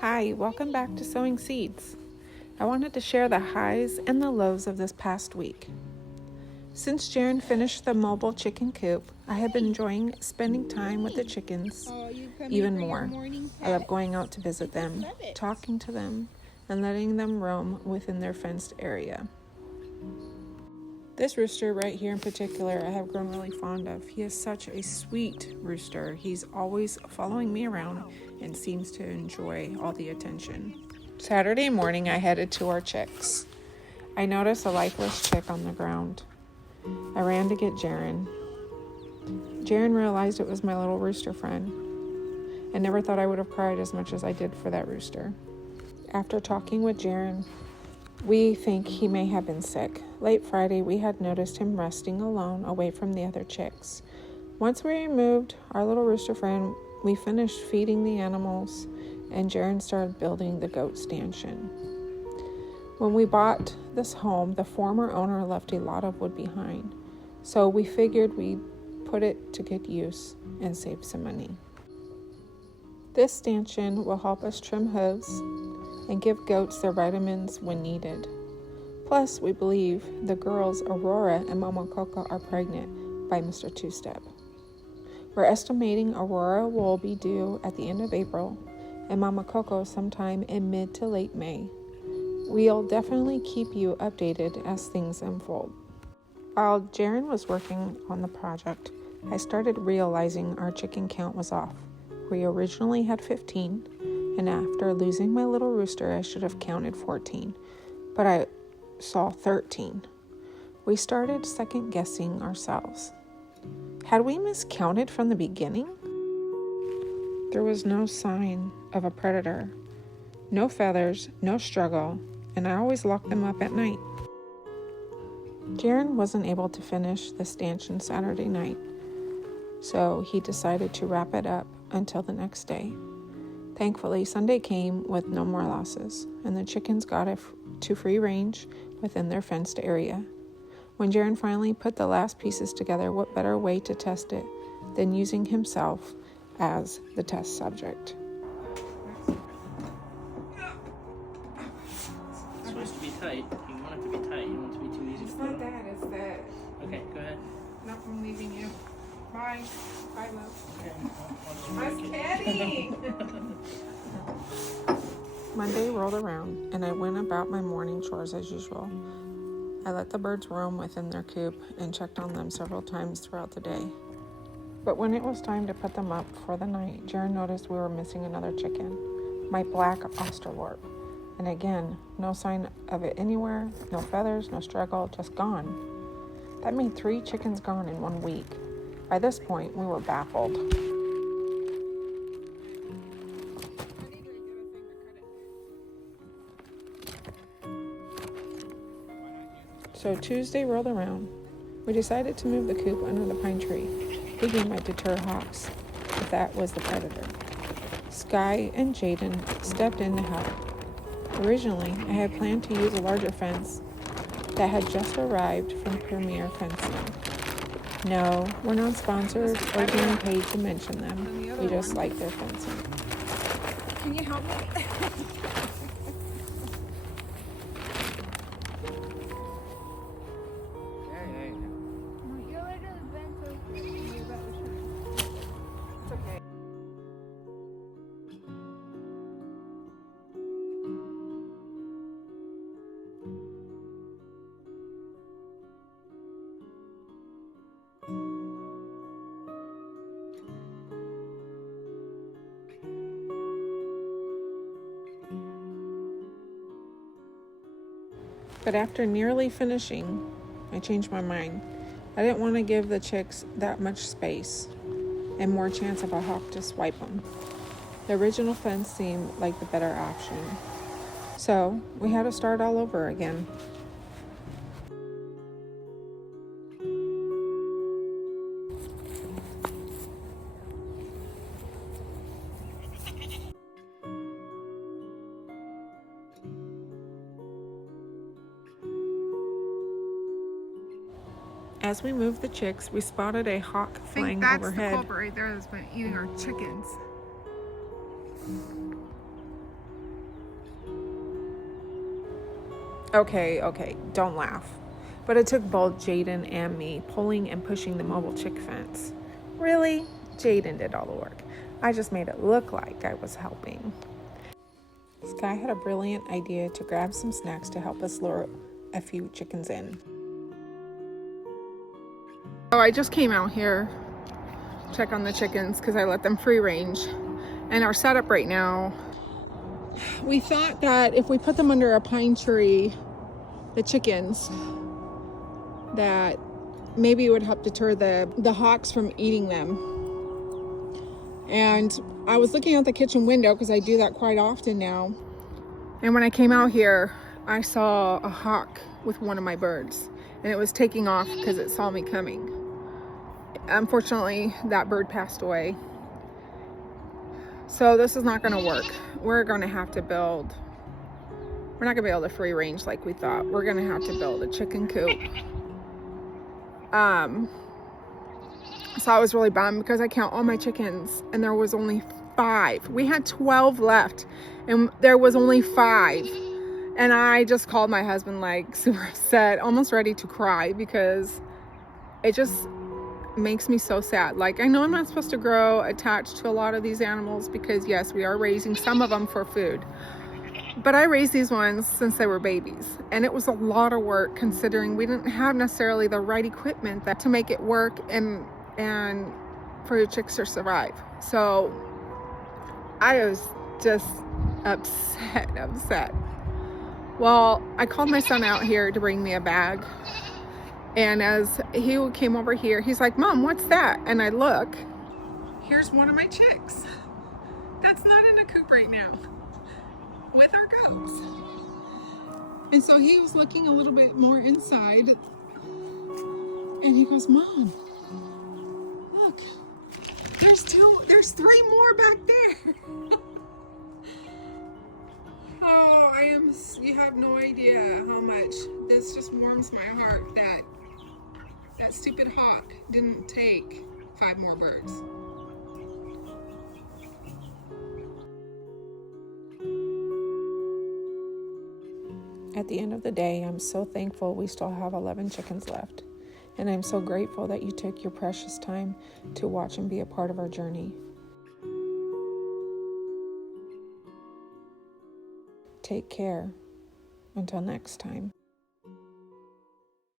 Hi, welcome back to Sowing Seeds. I wanted to share the highs and the lows of this past week. Since Jaren finished the mobile chicken coop, I have been enjoying spending time with the chickens even more. I love going out to visit them, talking to them, and letting them roam within their fenced area. This rooster right here in particular, I have grown really fond of. He is such a sweet rooster. He's always following me around and seems to enjoy all the attention. Saturday morning, I headed to our chicks. I noticed a lifeless chick on the ground. I ran to get Jaren. Jaren realized it was my little rooster friend. I never thought I would have cried as much as I did for that rooster. After talking with Jaren, we think he may have been sick. Late Friday, we had noticed him resting alone away from the other chicks. Once we removed our little rooster friend, we finished feeding the animals, and Jaren started building the goat stanchion. When we bought this home, the former owner left a lot of wood behind, so we figured we'd put it to good use and save some money. This stanchion will help us trim hooves and give goats their vitamins when needed. Plus, we believe the girls Aurora and Mama Coco are pregnant by Mr. Two-Step. We're estimating Aurora will be due at the end of April and Mama Coco sometime in mid to late May. We'll definitely keep you updated as things unfold. While Jaren was working on the project, I started realizing our chicken count was off. We originally had 15, and after losing my little rooster, I should have counted 14, but I saw 13. We started second guessing ourselves. Had we miscounted from the beginning? There was no sign of a predator, no feathers, no struggle, and I always locked them up at night. Jaren wasn't able to finish the stanchion Saturday night, so he decided to wrap it up until the next day. Thankfully, Sunday came with no more losses, and the chickens got to free range within their fenced area. When Jaren finally put the last pieces together, what better way to test it than using himself as the test subject? It's supposed to be tight. You want it to be tight. You want it to be too easy. It's not that, it's that. Okay, go ahead. Not from leaving you. Bye. Bye, love. Okay. I was kidding. Monday rolled around, and I went about my morning chores as usual. I let the birds roam within their coop and checked on them several times throughout the day. But when it was time to put them up for the night, Jaren noticed we were missing another chicken, my black Australorp. And again, no sign of it anywhere, no feathers, no struggle, just gone. That made 3 chickens gone in 1 week. By this point, we were baffled. So Tuesday rolled around. We decided to move the coop under the pine tree, thinking it might deter hawks, if that was the predator. Sky and Jaden stepped in to help. Originally, I had planned to use a larger fence that had just arrived from Premier Fencing. No, we're not sponsored or getting paid to mention them. We just like their fencing. Can you help me? It's okay. But after nearly finishing, I changed my mind. I didn't want to give the chicks that much space and more chance of a hawk to swipe them. The original fence seemed like the better option. So we had to start all over again. As we moved the chicks, we spotted a hawk I flying think that's overhead. the culprit right there that's been eating our chickens. Okay, don't laugh. But it took both Jaden and me pulling and pushing the mobile chick fence. Really? Jaden did all the work. I just made it look like I was helping. Sky had a brilliant idea to grab some snacks to help us lure a few chickens in. Oh, I just came out here to check on the chickens because I let them free range. And our setup right now, we thought that if we put them under a pine tree, the chickens, that maybe it would help deter the hawks from eating them. And I was looking out the kitchen window because I do that quite often now. And when I came out here, I saw a hawk with one of my birds, and it was taking off because it saw me coming. Unfortunately, that bird passed away. So this is not going to work. We're not going to be able to free range like we thought. We're going to have to build a chicken coop. So I was really bummed because I count all my chickens and there was only 5. We had 12 left and there was only 5. And I just called my husband like super upset, almost ready to cry because it just makes me so sad. Like, I know I'm not supposed to grow attached to a lot of these animals because yes, we are raising some of them for food. But I raised these ones since they were babies, and it was a lot of work considering we didn't have necessarily the right equipment to make it work and for the chicks to survive. So I was just upset. Well, I called my son out here to bring me a bag, and as he came over here, he's like, "Mom, what's that?" And I look, here's one of my chicks that's not in a coop right now with our goats. And so he was looking a little bit more inside, and he goes, "Mom, look, there's 3 more back there." Oh, you have no idea how much this just warms my heart that stupid hawk didn't take 5 more birds. At the end of the day, I'm so thankful we still have 11 chickens left. And I'm so grateful that you took your precious time to watch and be a part of our journey. Take care. Until next time.